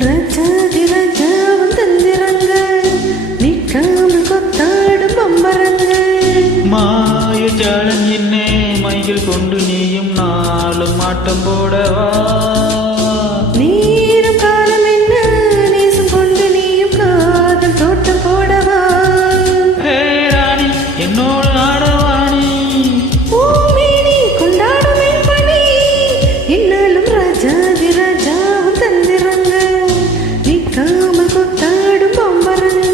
ராஜாதி ராஜாவும் தந்திரங்கள் நிற்காமல் கொத்தாடும் பம்பரங்கள் மாயஜாலம் என்னே மையில் கொண்டு நீயும் நாளும் ஆட்டம் போடவா நேரம் காலம் என்ன நேசம் கொண்டு நீயும் காதல் தோட்டம் போடவா ஹே ராணி என்னோடு ஆடவாணி பூமேனி கொண்டாடும் என் பணி என்னாலும் ராஜாதி ராஜாவும் தந்திரங்கள் நிற்காமல் கொத்தாடும் பம்பரங்கள்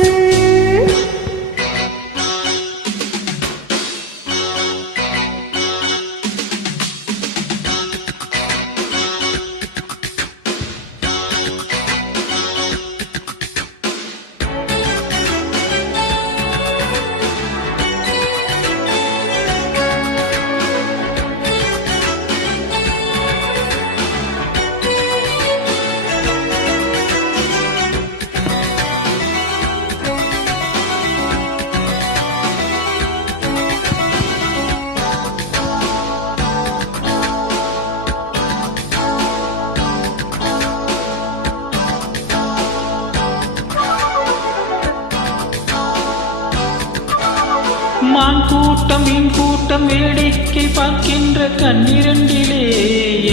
மான் கூட்டம் மீன் கூட்டம் வேடிக்கை பார்க்கின்ற கண்ணிரண்டிலே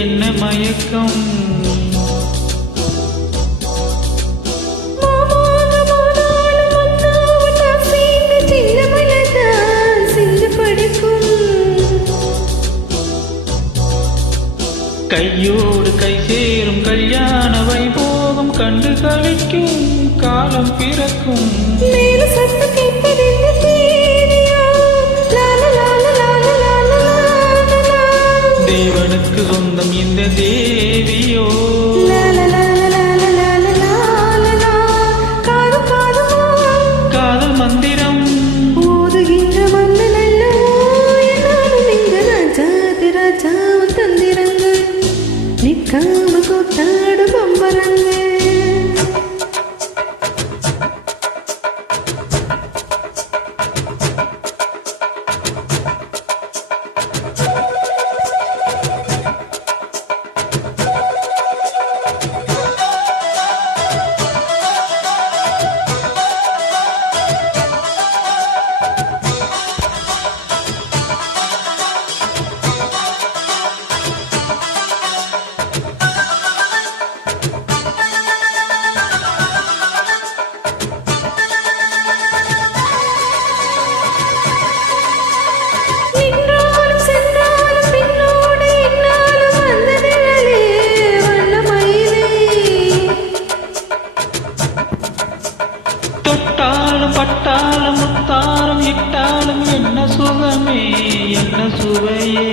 என்ன மயக்கம் கையோடு கை சேரும் கல்யாண வைபோகம் கண்டு கழிக்கும் காலம் பிறக்கும் தேவனுக்கு சொந்தம் இந்த தேவியோ காதல் மந்திரம் ஓதுகின்ற மன்னன் என்னாலும் இங்கு ராஜாதி ராஜாவும் தந்திரங்கள் நிற்காம கூட்டாடு பம்பரங்கள் தொட்டாலும் பட்டாலும் முத்தாலும் இட்டாலும் என்ன சுகமே என்ன சுவையே